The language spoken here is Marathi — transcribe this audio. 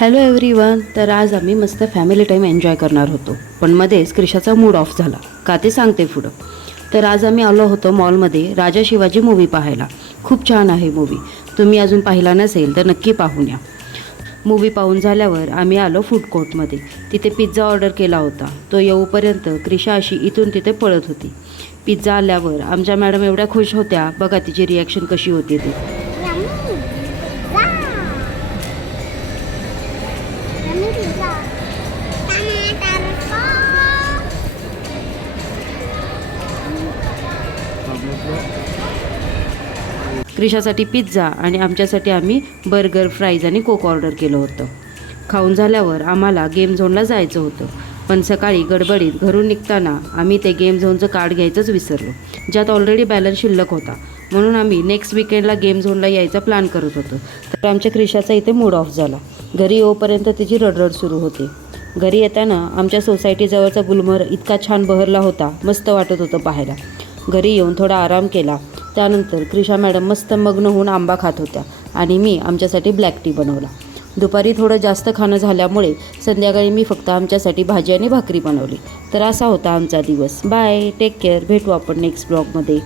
Hello everyone. तर आज आम्ही मस्त फॅमिली टाईम एन्जॉय करणार होतो, पण मध्येच क्रिशाचा मूड ऑफ झाला. का ते सांगते पुढं. तर आज आम्ही आलो होतो मॉलमध्ये राजा शिवाजी मूवी पाहायला. खूप छान आहे मूवी. तुम्ही अजून पाहिला नसेल तर नक्की पाहून या. मूवी पाहून झाल्यावर आम्ही आलो फूड कोर्टमध्ये. तिथे पिझ्झा ऑर्डर केला होता. तो येऊपर्यंत क्रिशा अशी इथून तिथे पळत होती. पिझ्झा आल्यावर आमच्या मॅडम एवढ्या खुश होत्या, बघा तिची रिॲक्शन कशी होती ती. क्रिशासाठी पिझ्झा आणि आमच्यासाठी आम्ही बर्गर, फ्राईज आणि कोक ऑर्डर केलं होतं. खाऊन झाल्यावर आम्हाला गेम झोनला जायचं होतं, पण सकाळी गडबडीत घरून निघताना आम्ही ते गेम झोनचं कार्ड घ्यायचंच विसरलो, ज्यात ऑलरेडी बॅलन्स शिल्लक होता. म्हणून आम्ही नेक्स्ट वीकेंडला गेम झोनला यायचा प्लॅन करत होतो. तर आमच्या क्रिशाचा इथे मूड ऑफ झाला. घरी येऊपर्यंत तिची रडरड सुरू होती. घरी येताना आमच्या सोसायटीजवळचा गुलमोहर इतका छान बहरला होता, मस्त वाटत होतं पाहायला. घरी येऊन थोडा आराम केला. त्यानंतर क्रिशा मॅडम मस्त मग्न होऊन आंबा खात होत्या आणि मी आमच्यासाठी ब्लॅक टी बनवला. दुपारी थोडं जास्त खाणं झाल्यामुळे संध्याकाळी मी फक्त आमच्यासाठी भाजी आणि भाकरी बनवली. तर असा होता आमचा दिवस. Bye, take care. भेटू आपण नेक्स्ट ब्लॉगमध्ये.